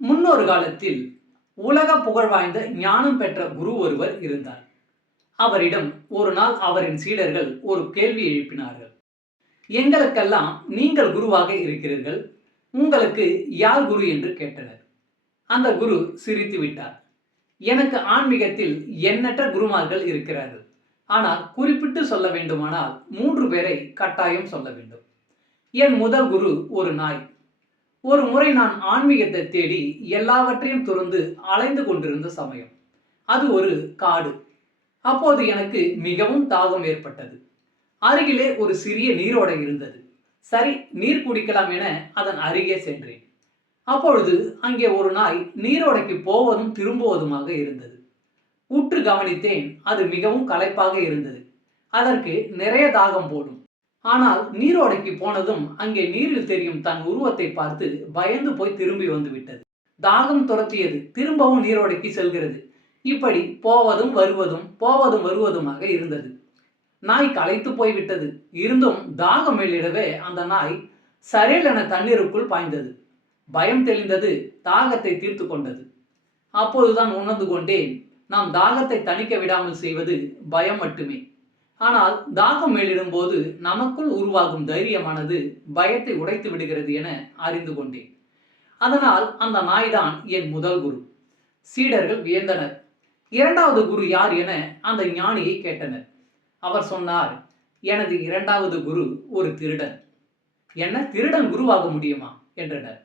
முன்னொரு காலத்தில் உலக புகழ் வாய்ந்த ஞானம் பெற்ற குரு ஒருவர் இருந்தார். அவரிடம் ஒரு நாள் அவரின் சீடர்கள் ஒரு கேள்வி எழுப்பினார்கள். எங்களுக்கெல்லாம் நீங்கள் குருவாக இருக்கிறீர்கள், உங்களுக்கு யார் குரு என்று கேட்டனர். அந்த குரு சிரித்து விட்டார். எனக்கு ஆன்மீகத்தில் எண்ணற்ற குருமார்கள் இருக்கிறார்கள். ஆனால் குறிப்பிட்டு சொல்ல வேண்டுமானால் 3 பேரை கட்டாயம் சொல்ல வேண்டும். என் முதல் குரு ஒரு நாய். ஒரு முறை நான் ஆன்மீகத்தை தேடி எல்லாவற்றையும் துறந்து அலைந்து கொண்டிருந்த சமயம். அது ஒரு காடு. அப்போது எனக்கு மிகவும் தாகம் ஏற்பட்டது. அருகிலே ஒரு சிறிய நீரோடை இருந்தது. சரி, நீர் குடிக்கலாம் என அதன் அருகே சென்றேன். அப்பொழுது அங்கே ஒரு நாய் நீரோடைக்கு போவதும் திரும்புவதுமாக இருந்தது. உற்று கவனித்தேன். அது மிகவும் களைப்பாக இருந்தது. அதற்கு நிறைய தாகம் போடும். ஆனால் நீரோடைக்கு போனதும் அங்கே நீரில் தெரியும் தன் உருவத்தை பார்த்து பயந்து போய் திரும்பி வந்து விட்டது. தாகம் துரத்தியது. திரும்பவும் நீரோடைக்கு செல்கிறது. இப்படி போவதும் வருவதுமாக இருந்தது. நாய் களைத்து போய்விட்டது. இருந்தும் தாகம் மேலிடவே அந்த நாய் சரேல் என தண்ணீருக்குள் பாய்ந்தது. பயம் தெளிந்தது. தாகத்தை தீர்த்து கொண்டது. அப்போதுதான் உணர்ந்து கொண்டேன், நாம் தாகத்தை தணிக்க விடாமல் செய்வது பயம் மட்டுமே. ஆனால் தாகம் மேலிடும் போது நமக்குள் உருவாகும் தைரியமானது பயத்தை உடைத்து விடுகிறது என அறிந்து கொண்டேன். அதனால் அந்த நாய்தான் என் முதல் குரு. சீடர்கள் வியந்தனர். 2வது குரு யார் என அந்த ஞானியை கேட்டனர். அவர் சொன்னார், எனது 2வது குரு ஒரு திருடன். என்ன, திருடன் குருவாக முடியுமா என்றனர்.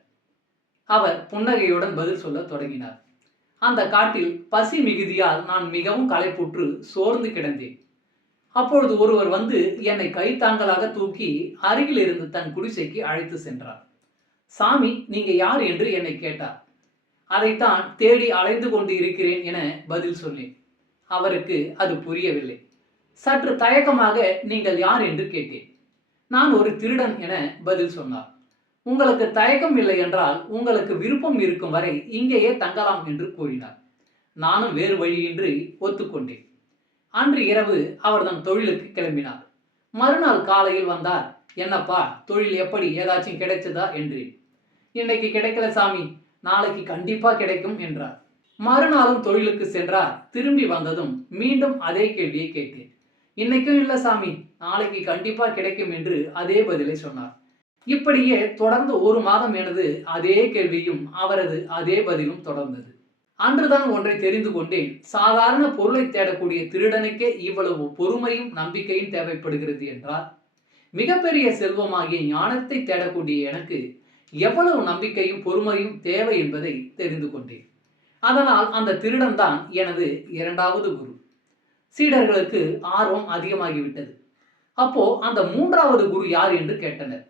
அவர் புன்னகையுடன் பதில் சொல்ல தொடங்கினார். அந்த காட்டில் பசி மிகுதியால் நான் மிகவும் களைப்புற்று சோர்ந்து கிடந்தேன். அப்பொழுது ஒருவர் வந்து என்னை கைத்தாங்கலாக தூக்கி அருகில் இருந்து தன் குடிசைக்கு அழைத்து சென்றார். சாமி, நீங்க யார் என்று என்னை கேட்டார். அதைத்தான் தேடி அலைந்து கொண்டு இருக்கிறேன் என பதில் சொன்னேன். அவருக்கு அது புரியவில்லை. சற்று தயக்கமாக நீங்கள் யார் என்று கேட்டேன். நான் ஒரு திருடன் என பதில் சொன்னார். உங்களுக்கு தயக்கம் இல்லை என்றால் உங்களுக்கு விருப்பம் இருக்கும் வரை இங்கேயே தங்கலாம் என்று கூறினார். நானும் வேறு வழியின்றி ஒத்துக்கொண்டேன். அன்று இரவு அவர் தன் தொழிலுக்கு கிளம்பினார். மறுநாள் காலையில் வந்தார். என்னப்பா, தொழில் எப்படி, ஏதாச்சும் கிடைச்சதா என்றேன். இன்னைக்கு கிடைக்கல சாமி, நாளைக்கு கண்டிப்பா கிடைக்கும் என்றார். மறுநாளும் தொழிலுக்கு சென்றார். திரும்பி வந்ததும் மீண்டும் அதே கேள்வியை கேட்டேன். இன்னைக்கும் இல்ல சாமி, நாளைக்கு கண்டிப்பா கிடைக்கும் என்று அதே பதிலை சொன்னார். இப்படியே தொடர்ந்து 1 மாதம் எனது அதே கேள்வியும் அவரது அதே பதிலும் தொடர்ந்தது. அன்றுதான் ஒன்றை தெரிந்து கொண்டேன். சாதாரண பொருளை தேடக்கூடிய திருடனுக்கே இவ்வளவு பொறுமையும் நம்பிக்கையும் தேவைப்படுகிறது என்றால், மிகப்பெரிய செல்வமாகிய ஞானத்தை தேடக்கூடிய எனக்கு எவ்வளவு நம்பிக்கையும் பொறுமையும் தேவை என்பதை தெரிந்து கொண்டேன். அதனால் அந்த திருடன் தான் எனது 2வது குரு. சீடர்களுக்கு ஆர்வம் அதிகமாகிவிட்டது. அப்போ அந்த 3வது குரு யார் என்று கேட்டனர்.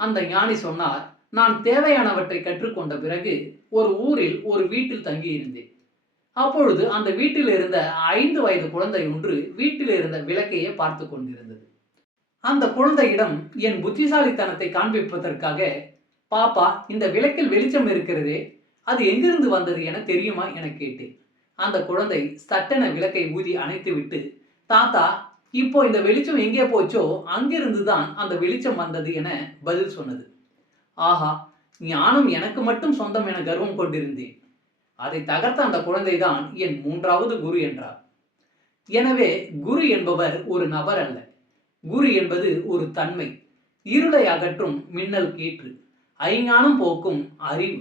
அந்த ஞானி சொன்னார், நான் தேவையானவற்றை கற்றுக்கொண்ட பிறகு ஒரு ஊரில் ஒரு வீட்டில் தங்கியிருந்தேன். அப்பொழுது அந்த வீட்டில் இருந்த 5 வயது குழந்தை ஒன்று வீட்டில் இருந்த விளக்கையே பார்த்து கொண்டிருந்தது. அந்த குழந்தையிடம் என் புத்திசாலித்தனத்தை காண்பிப்பதற்காக, பாப்பா, இந்த விளக்கில் வெளிச்சம் இருக்கிறதே, அது எங்கிருந்து வந்தது என தெரியுமா என கேட்டேன். அந்த குழந்தை சட்டென விளக்கை ஊதி அணைத்துவிட்டு, தாத்தா, இப்போ இந்த வெளிச்சம் எங்கே போச்சோ அங்கிருந்து தான் அந்த வெளிச்சம் வந்தது என பதில் சொன்னது. ஆஹா, ஞானம் எனக்கு மட்டும் சொந்தம் என கர்வம் கொண்டிருந்தேன். அதை தகர்த்த அந்த குழந்தைதான் என் 3வது குரு என்றார். எனவே குரு என்பவர் ஒரு நபர் அல்ல. குரு என்பது ஒரு தன்மை. இருளை அகற்றும் மின்னல் கீற்று, ஐஞானம் போக்கும் அறிவு.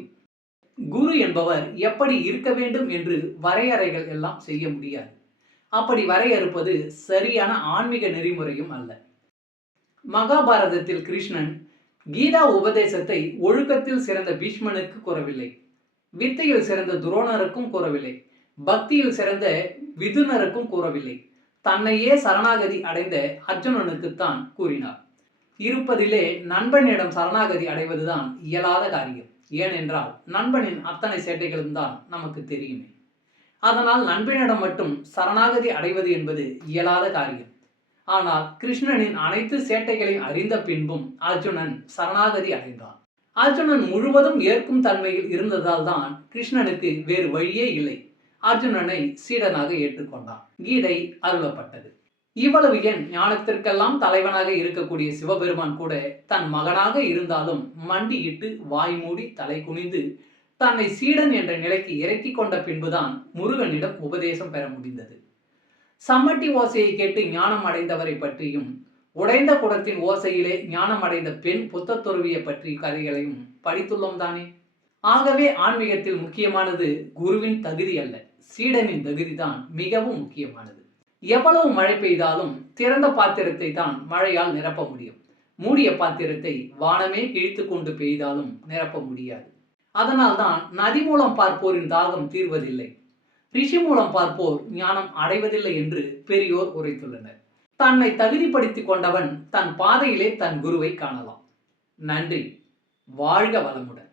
குரு என்பவர் எப்படி இருக்க வேண்டும் என்று வரையறைகள் எல்லாம் செய்ய முடியாது. அப்படி வரையறுப்பது சரியான ஆன்மீக நெறிமுறையும் அல்ல. மகாபாரதத்தில் கிருஷ்ணன் கீதா உபதேசத்தை ஒழுக்கத்தில் சிறந்த பீஷ்மனுக்கு கூறவில்லை, வித்தையில் சிறந்த துரோணருக்கும் கூறவில்லை, பக்தியில் சிறந்த விதுனருக்கும் கூறவில்லை. தன்னையே சரணாகதி அடைந்த அர்ஜுனனுக்குத்தான் கூறினார். இருப்பதிலே நண்பனிடம் சரணாகதி அடைவதுதான் இயலாத காரியம். ஏனென்றால் நண்பனின் அத்தனை சேட்டைகளும் தான் நமக்கு தெரியுமே. அதனால் நண்பனிடம் மட்டும் சரணாகதி அடைவது என்பது இயலாத காரியம். ஆனால் கிருஷ்ணனின் அனைத்து சேட்டைகளையும் அறிந்த பின்பும் அர்ஜுனன் சரணாகதி அடைந்தான். அர்ஜுனன் முழுவதும் ஏற்கும் தன்மையில் இருந்ததால் தான் கிருஷ்ணனுக்கு வேறு வழியே இல்லை. அர்ஜுனனை சீடனாக ஏற்றுக்கொண்டான். கீதை அருளப்பட்டது. இவ்வளவு ஏன், ஞானத்திற்கெல்லாம் தலைவனாக இருக்கக்கூடிய சிவபெருமான் கூட தன் மகனாக இருந்தாலும் மண்டியிட்டு வாய் மூடி தலை குனிந்து தன்னை சீடன் என்ற நிலைக்கு இறக்கிக் கொண்ட பின்புதான் முருகனிடம் உபதேசம் பெற முடிந்தது. சம்மட்டி ஓசையை கேட்டு ஞானம் அடைந்தவரை பற்றியும், உடைந்த குடத்தின் ஓசையிலே ஞானம் அடைந்த பெண் புத்தத்துறவியை பற்றிய கதைகளையும் படித்துள்ளோம் தானே. ஆகவே ஆன்மீகத்தில் முக்கியமானது குருவின் தகுதி அல்ல, சீடனின் தகுதிதான் மிகவும் முக்கியமானது. எவ்வளவு மழை பெய்தாலும் திறந்த பாத்திரத்தை தான் மழையால் நிரப்ப முடியும். மூடிய பாத்திரத்தை வானமே கிழித்து கொண்டு பெய்தாலும் நிரப்ப முடியாது. அதனால்தான் நதி மூலம் பார்ப்போரின் தாகம் தீர்வதில்லை, ரிஷி மூலம் பார்ப்போர் ஞானம் அடைவதில்லை என்று பெரியோர் உரைத்துள்ளனர். தன்னை தகுதிப்படுத்திக் கொண்டவன் தன் பாதையிலே தன் குருவை காணலாம். நன்றி. வாழ்க வளமுடன்.